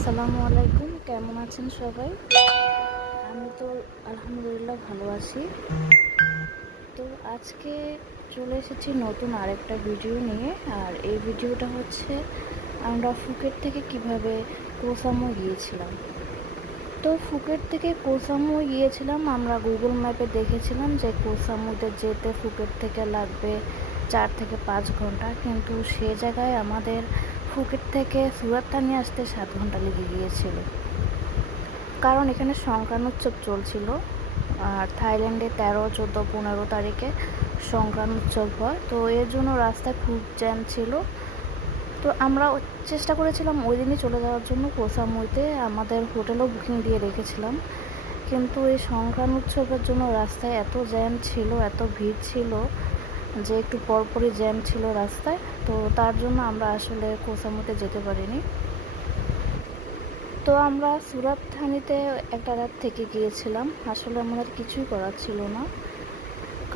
আসসালামু আলাইকুম, কেমন আছেন সবাই? আমি তো আলহামদুলিল্লাহ ভালো আছি। তো আজকে চলে এসেছি নতুন আরেকটা ভিডিও নিয়ে। আর এই ভিডিওটা হচ্ছে আমরা ফুকেট থেকে কিভাবে কোহ সামুই গিয়েছিলাম। তো ফুকেট থেকে কোহ সামুই গিয়েছিলাম, আমরা গুগল ম্যাপে দেখেছিলাম যে কোহ সামুইতে যেতে ফুকেট থেকে লাগবে 4 থেকে 5 ঘন্টা, কিন্তু সে জায়গায় আমাদের ফুকেট থেকে সুরাত থানি আসতে 7 ঘন্টা লেগে গিয়েছিল। কারণ এখানে সংক্রান্ত উৎসব চলছিল, আর থাইল্যান্ডে 13, 14, 15 তারিখে সংক্রান্ত উৎসব হয়। তো এর জন্য রাস্তায় খুব জ্যাম ছিল। তো আমরা চেষ্টা করেছিলাম ওই দিনই চলে যাওয়ার জন্য কোহ সামুইতে, আমাদের হোটেলও বুকিং দিয়ে রেখেছিলাম। কিন্তু এই সংক্রান্ত উৎসবের জন্য রাস্তায় এত জ্যাম ছিল, এত ভিড় ছিল যে একটু পরপরই জ্যাম ছিল রাস্তায়। তো তার জন্য আমরা আসলে কোহ সামুইতে যেতে পারিনি। তো আমরা সুরাত থানিতে একটা রাত থেকে গিয়েছিলাম। আসলে আমাদের কিছুই করার ছিল না,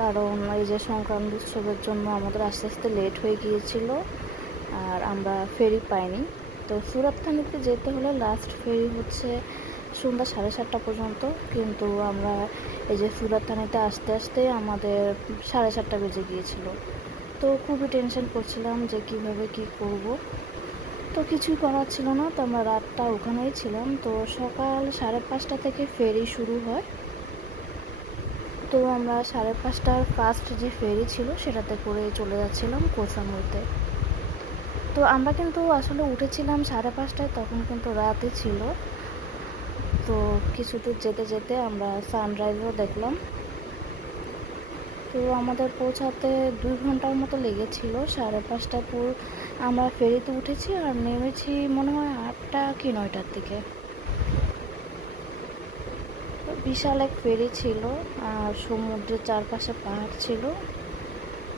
কারণ এই যে সংক্রান্ত উৎসবের জন্য আমাদের আস্তে আস্তে লেট হয়ে গিয়েছিল আর আমরা ফেরি পাইনি। তো সুরাত থানিতে যেতে হলে লাস্ট ফেরি হচ্ছে সন্ধ্যা 7:30 পর্যন্ত, কিন্তু আমরা এই যে সুরাত থানিতে আসতে আসতে আমাদের 7:30 বেজে গিয়েছিল। তো খুবই টেনশন করছিলাম যে কিভাবে কি করব। তো কিছুই করার ছিল না, তো আমরা রাতটা ওখানেই ছিলাম। তো সকাল 5:30 থেকে ফেরি শুরু হয়। তো আমরা 5:30টার ফার্স্ট যে ফেরি ছিল সেটাতে করে চলে যাচ্ছিলাম কোহ সামুইতে। তো আমরা কিন্তু আসলে উঠেছিলাম 5:30টায়, তখন কিন্তু রাতই ছিল। তো কিছু দূর যেতে যেতে আমরা সানরাইজও দেখলাম। তো আমাদের পৌঁছাতে 2 ঘন্টার মতো লেগেছিল। 5:30টায় আমরা ফেরিতে উঠেছি আর নেমেছি মনে হয় 8টা কি 9টার দিকে। বিশাল এক ফেরি ছিল আর সমুদ্রের চারপাশে পাহাড় ছিল।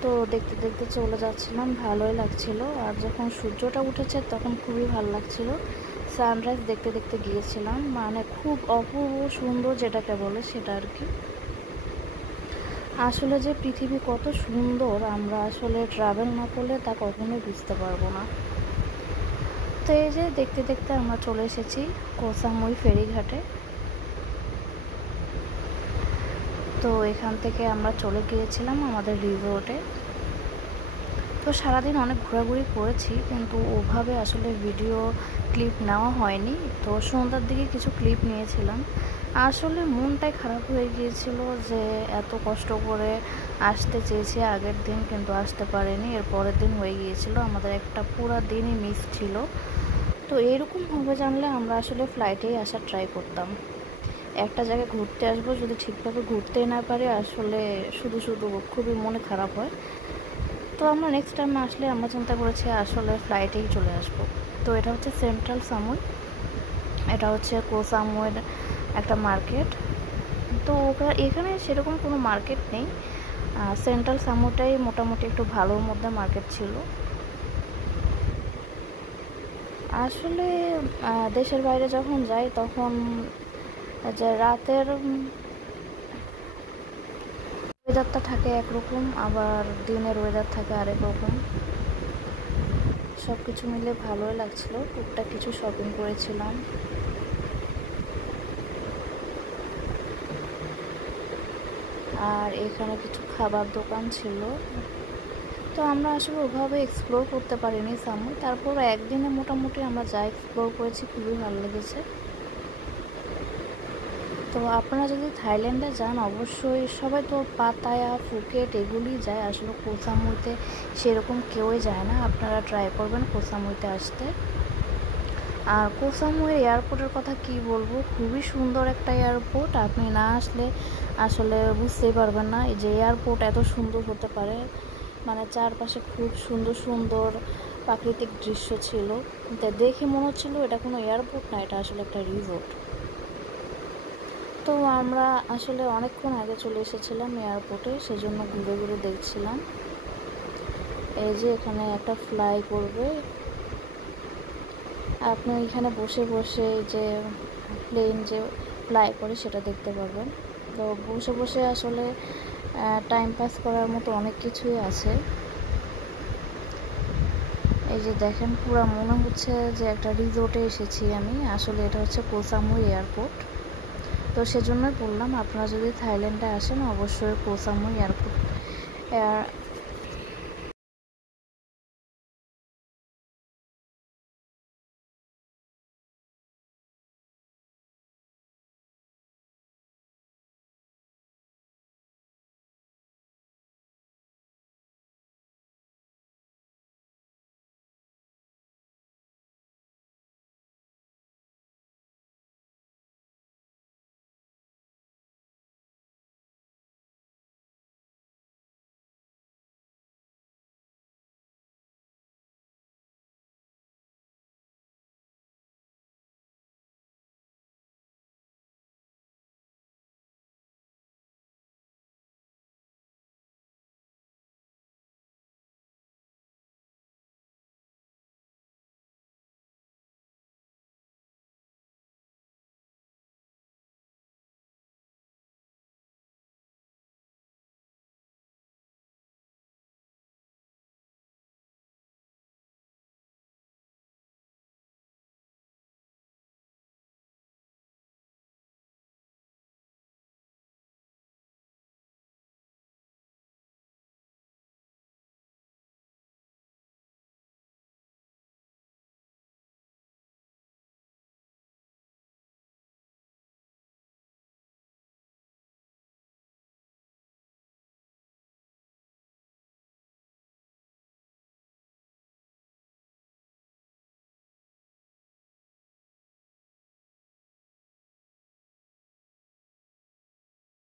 তো দেখতে দেখতে চলে যাচ্ছিলাম, ভালোই লাগছিল। আর যখন সূর্যটা উঠেছে তখন খুবই ভালো লাগছিল। সানরাইজ দেখতে দেখতে গিয়েছিলাম, মানে খুব অপূর্ব সুন্দর যেটাকে বলে সেটা আর কি। আসলে যে পৃথিবী কত সুন্দর আমরা আসলে ট্রাভেল না করলে তা কখনোই বুঝতে পারবো না। তো এই যে দেখতে দেখতে আমরা চলে এসেছি কোহ সামুই ফেরিঘাটে। তো এখান থেকে আমরা চলে গিয়েছিলাম আমাদের রিসোর্টে। তো সারাদিন অনেক ঘোরাঘুরি করেছি, কিন্তু ওভাবে আসলে ভিডিও ক্লিপ নেওয়া হয়নি। তো সন্ধ্যার দিকে কিছু ক্লিপ নিয়েছিলাম। আসলে মনটাই খারাপ হয়ে গিয়েছিল যে এত কষ্ট করে আসতে চেয়েছি আগের দিন, কিন্তু আসতে পারিনি। এর পরের দিন হয়ে গিয়েছিল, আমাদের একটা পুরো দিনই মিস ছিল। তো এরকম হবে জানলে আমরা আসলে ফ্লাইটেই আসার ট্রাই করতাম। একটা জায়গায় ঘুরতে আসবো, যদি ঠিকভাবে ঘুরতেই না পারি আসলে শুধু শুধু খুবই মনে খারাপ হয়। তো আমরা নেক্সট টাইম আসলে আমরা চিন্তা করেছি আসলে ফ্লাইটেই চলে আসবো। তো এটা হচ্ছে সেন্ট্রাল সামুই, এটা হচ্ছে কোহ সামুইয়ের একটা মার্কেট। তো এখানে সেরকম কোনো মার্কেট নেই, সেন্ট্রাল সামুইটাই মোটামুটি একটু ভালোর মধ্যে মার্কেট ছিল। আসলে দেশের বাইরে যখন যাই তখন যে রাতের ওয়েদারটা থাকে একরকম, আবার দিনের ওয়েদার থাকে আরেক রকম। সব কিছু মিলে ভালোই লাগছিল। টুকটাক কিছু শপিং করেছিলাম। আর এখানে কিছু খাবার দোকান ছিল। তো আমরা আসলে ওভাবে এক্সপ্লোর করতে পারিনি সামুই, তারপর একদিনে মোটামুটি আমরা যা এক্সপ্লোর করেছি খুবই ভালো লেগেছে। তো আপনারা যদি থাইল্যান্ডে যান অবশ্যই, সবাই তো পাতায়া, ফুকেট এগুলি যায়, আসলে কোহ সামুইতে সেরকম কেউই যায় না। আপনারা ট্রাই করবেন কোহ সামুইতে আসতে। আর কোহ সামুই এয়ারপোর্টের কথা কি বলবো, খুবই সুন্দর একটা এয়ারপোর্ট। আপনি না আসলে আসলে বুঝতেই পারবেন না এই যে এয়ারপোর্ট এত সুন্দর হতে পারে। মানে চারপাশে খুব সুন্দর সুন্দর প্রাকৃতিক দৃশ্য ছিল। তাই দেখে মনে হচ্ছিল এটা কোনো এয়ারপোর্ট না, এটা আসলে একটা রিসোর্ট। তো আমরা আসলে অনেকক্ষণ আগে চলে এসেছিলাম এয়ারপোর্টে, সেজন্য ঘুরে ঘুরে দেখছিলাম। এই যে এখানে একটা ফ্লাই করবে, আপনি এখানে বসে বসে যে প্লেন যে ফ্লাই করে সেটা দেখতে পারবেন। তো বসে বসে আসলে টাইম পাস করার মতো অনেক কিছুই আছে। এই যে দেখেন পুরো মনে হচ্ছে যে একটা রিসোর্টে এসেছি আমি, আসলে এটা হচ্ছে কোহ সামুই এয়ারপোর্ট। তো সেজন্যই বললাম আপনারা যদি থাইল্যান্ডে আসেন অবশ্যই কোহ সামুই